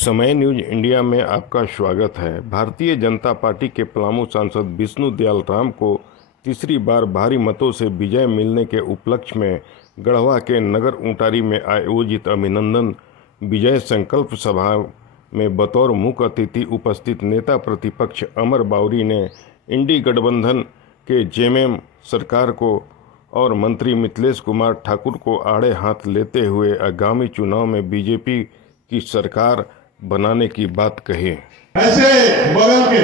समय news India में आपका स्वागत है। भारतीय जनता पार्टी के पलामू सांसद विष्णु दयाल राम को तीसरी बार भारी मतों से विजय मिलने के उपलक्ष्य में गढ़वा के नगर ऊंटारी में आयोजित अभिनंदन विजय संकल्प सभा में बतौर मुख्य अतिथि उपस्थित नेता प्रतिपक्ष अमर बावरी ने इंडी गठबंधन के जेएमएम सरकार को और मंत्री मिथिलेश कुमार ठाकुर को आड़े हाथ लेते हुए आगामी चुनाव में बीजेपी की सरकार बनाने की बात कही। ऐसे बगल के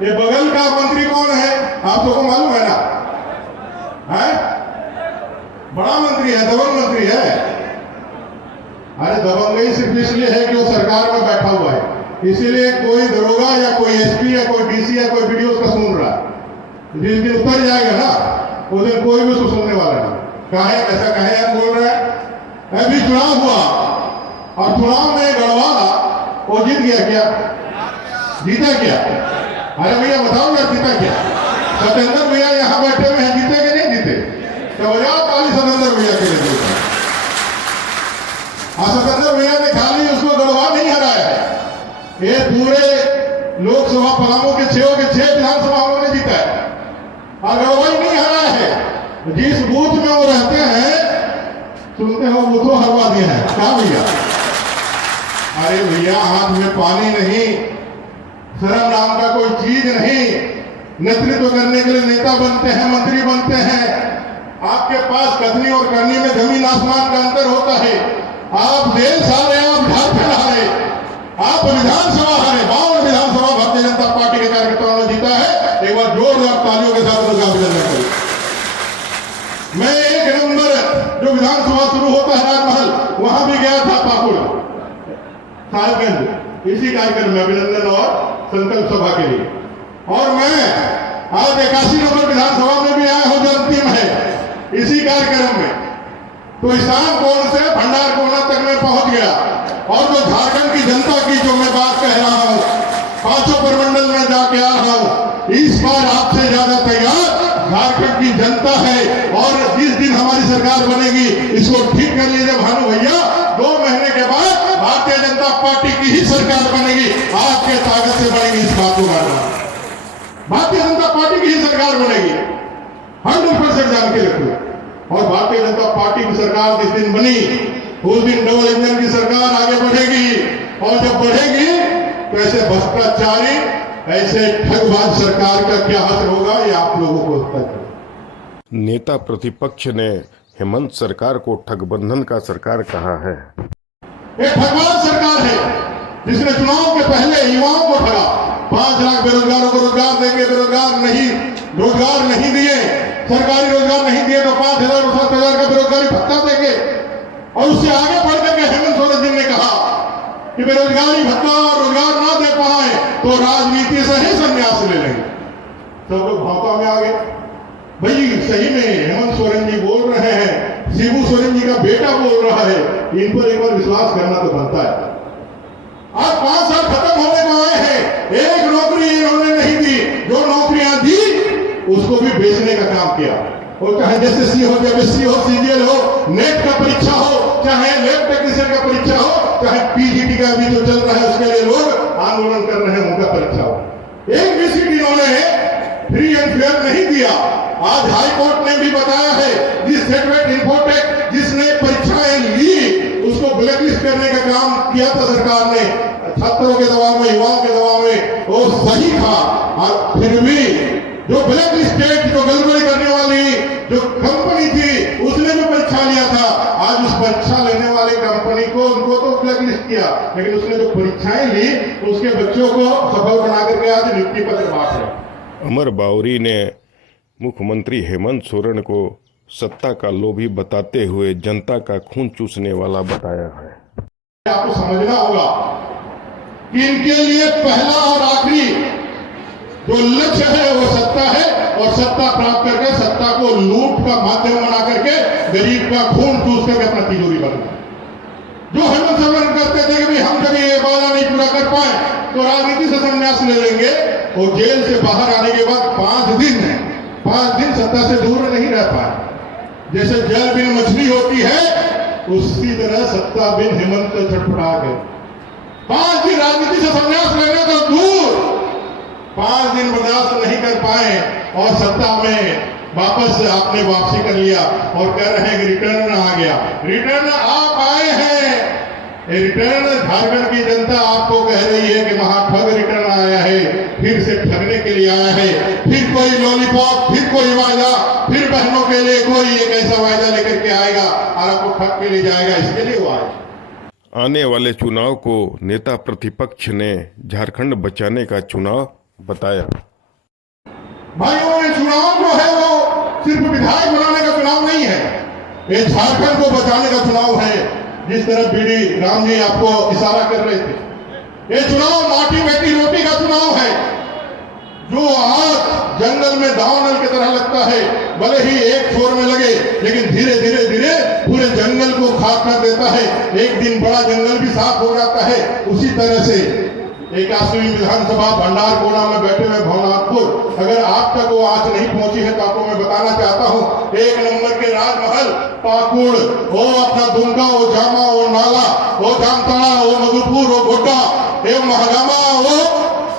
ये बगल का मंत्री कौन है आप सबको मालूम है ना? है बड़ा मंत्री है, दबंग मंत्री है। अरे दबंगई सिर्फ इसलिए है कि वो सरकार में बैठा हुआ है, इसीलिए कोई दरोगा या कोई एसपी या कोई डीसी या कोई वीडियो उसका सुन रहा है। जिस दिन उतर जाएगा ना उस दिन कोई भी उसको सुनने वाला नहीं। कहे ऐसा कहे आप बोल रहे हैं। अभी चुनाव हुआ और चुनाव में गढ़वा वो जीत गया क्या? जीता क्या? अरे भैया बताओ ना जीता क्या? सत्येंद्र भैया यहाँ बैठे हुए हैं, जीते कि नहीं जीते? तो बजाओ ताली सत्येंद्र भैया के लिए। सत्येंद्र भैया ने खाली उसको गढ़वा नहीं हराया है, ये पूरे लोकसभा पलामू के 6 विधानसभाओं में जीता है और गढ़वा ही नहीं हराया है। जिस बूथ में वो रहते हैं सुनते हो वो तो हरवा दिए हैं। क्या भैया? अरे भैया हाथ में पानी नहीं, शर्म नाम का कोई चीज नहीं। नेतृत्व करने के लिए नेता बनते हैं, मंत्री बनते हैं। आपके पास कथनी और करनी में जमीन आसमान का अंतर होता है। आप देश हारे, आप झारखंड हारे, आप विधानसभा हारे। 52 विधानसभा भारतीय जनता पार्टी के कार्यकर्ताओं ने जीता है। एक बार जोरदार तालियों के साथ उनका अभिनंदन करें। मैं 1 नंबर जो विधानसभा शुरू होता है राजमहल, वहां भी गया था पाकुड़ साहिबगंज, इसी कार्यक्रम में अभिनंदन और संकल्प सभा के लिए। और मैं आज 81 नंबर विधानसभा में भी आया हूं जो अंतिम है इसी कार्यक्रम में। तो ईशान कोण से भंडार कोना तक में पहुंच गया और जो झारखंड की जनता की जो मैं बात कह रहा हूं, 5 प्रमंडल में जाके आ रहा हूं। इस बार आपसे ज्यादा तैयार झारखंड की जनता है और जिस दिन हमारी सरकार बनेगी इसको ठीक कर लीजिए भानु भैया। 2 महीने के बाद भारतीय जनता पार्टी की ही सरकार बनेगी, आपके ताकत से बनेगी। इस बात को मानना, भारतीय जनता पार्टी की ही सरकार बनेगी, 100% जान के रखो। और भारतीय जनता पार्टी की सरकार जिस दिन बनी उस दिन डबल इंजन की सरकार आगे बढ़ेगी। और जब बढ़ेगी तो ऐसे भ्रष्टाचारी, ऐसे ठगबाज सरकार का क्या असर होगा ये आप लोगों को तय है। नेता प्रतिपक्ष ने हेमंत सरकार को ठगबंधन का सरकार कहा है। एक ठगबाज सरकार है जिसने चुनाव के पहले युवाओं को ठगा। 5 लाख बेरोजगारों को रोजगार देंगे, रोजगार नहीं दिए, सरकारी रोजगार नहीं दिए तो 5,000 और 7,000 का बेरोजगारी भत्ता देंगे। और उससे आगे बढ़ करके हेमंत सोरेन जी ने कहा कि बेरोजगारी भत्ता और रोजगार ना दे पाए तो राजनीति से ही संन्यास ले लेंगे। सब लोग भावता में आ गए। भाई सही में हेमंत सोरेन जी बोल रहे हैं, शिबू सोरेन जी का बेटा बोल रहा है, इन पर एक बार विश्वास करना तो बनता है। आज 5 साल खत्म होने को आए हैं, एक नौकरी इन्होंने नहीं दी, जो नौकरियां दी उसको भी बेचने का काम किया। और चाहे एसएससी हो, एमएससी हो, सीजीएल हो, नेट का परीक्षा हो, चाहे लैब टेक्नीशियन का परीक्षा हो, चाहे पीजीटी का भी जो चल रहा है उसके लिए लोग आंदोलन कर रहे हैं, उनका परीक्षा हो, एक भी सीट इन्होंने फ्री एंड फेयर नहीं दिया। आज हाई कोर्ट ने भी बताया है जिस सेटवेट इन्फोटेक जिसने परीक्षाएं ली उसको ब्लैकलिस्ट करने का काम किया था सरकार ने, छात्रों के दबाव में, युवाओं के दबाव में, वो सही था। और फिर भी जो ब्लैकलिस्टेड, जो गड़बड़ी करने वाली जो कंपनी थी उसने भी परीक्षा लिया था। आज उस परीक्षा लेने वाली कंपनी को उनको तो ब्लैकलिस्ट किया, लेकिन उसने जो परीक्षाएं ली उसके बच्चों को सफल बना करके आज नियुक्ति पत्र बांट रहे। अमर बावरी ने मुख्यमंत्री हेमंत सोरेन को सत्ता का लोभी बताते हुए जनता का खून चूसने वाला बताया है। आपको समझना होगा कि इनके लिए पहला और आखिरी जो लक्ष्य है वो सत्ता है और सत्ता प्राप्त करके सत्ता को लूट का माध्यम बना करके गरीब का खून चूस करके अपना तिजोरी बनना। जो हेमंत सोरेन करते थे कि भाई हम जब ये वादा नहीं पूरा कर पाए तो राजनीति से संन्यास ले लेंगे, और जेल से बाहर आने के बाद 5 दिन सत्ता से दूर नहीं रह पाए। जैसे जल बिन मछली होती है उसी तरह सत्ता बिन हेमंत छटपटा गए। 5 दिन संन्यास लेने तो दूर 5 दिन बर्दाश्त नहीं कर पाए और सत्ता में वापस आपने वापसी कर लिया और कह रहे हैं कि रिटर्न आ गया। रिटर्न आप आए हैं, रिटर्न झारखंड की जनता आपको कह रही है कि महाठग रिटर्न आया है, फिर से ठगने के लिए आया है, फिर कोई लॉलीपॉप, फिर कोई वायदा, फिर बहनों के लिए कोई एक ऐसा वायदा लेकर के आएगा और आपको ठग के ले जाएगा, इसके लिए वो आए। आने वाले चुनाव को नेता प्रतिपक्ष ने झारखंड बचाने का चुनाव बताया। भाइयों, ये चुनाव जो है वो सिर्फ विधायक बनाने का चुनाव नहीं है, ये झारखंड को बचाने का चुनाव है। जिस तरह बीडी राम जी आपको इशारा कर रहे थे, ये चुनाव माटी बेटी रोटी का चुनाव है। जो आग जंगल में दाव नल की तरह लगता है, भले ही एक छोर में लगे लेकिन धीरे धीरे धीरे पूरे जंगल को खाक कर देता है। एक दिन बड़ा जंगल भी साफ हो जाता है। उसी तरह से 81वीं विधानसभा भंडारकोना में बैठे हुए भवनाथपुर, अगर आप तक वो आंच नहीं पहुंची है तो आपको मैं बताना चाहता हूं, 1 नंबर के राजमहल, पाकुड़, वो अपना दुमका, वो जामा, वो नाला, वो जामताड़ा, वो मधुपुर, वो गोड्डा, ये महागामा, वो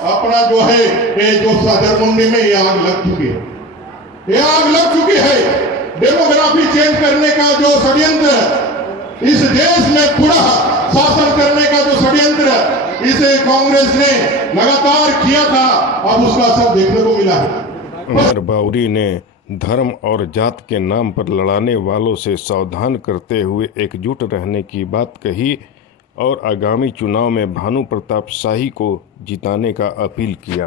अपना जो है ये जो सादरमुंडी में ये आग लग चुकी है, ये आग लग चुकी है। डेमोग्राफी चेंज करने का जो षड्यंत्र, इस देश में पूरा शासन करने का जो षड्यंत्र इसे कांग्रेस ने लगातार किया था, अब उसका असर देखने को मिला है। अमर बावरी ने धर्म और जात के नाम पर लड़ाने वालों से सावधान करते हुए एकजुट रहने की बात कही और आगामी चुनाव में भानु प्रताप शाही को जिताने का अपील किया।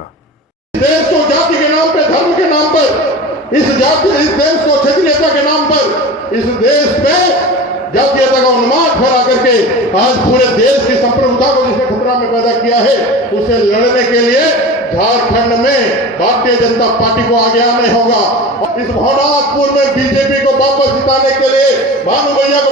इस देश को जाति के नाम पे, धर्म के नाम पर, इस देश को क्षेत्रीयता के नाम पर, इस देश पे जातीयता का उन्माद फैला करके आज पूरे देश की संप्रभुता को जिसने खतरा में पैदा किया है, उसे लड़ने के लिए झारखंड में भारतीय जनता पार्टी को आगे आने होगा। इस भवनाथपुर में बीजेपी को वापस जिताने के लिए, भानु भैया को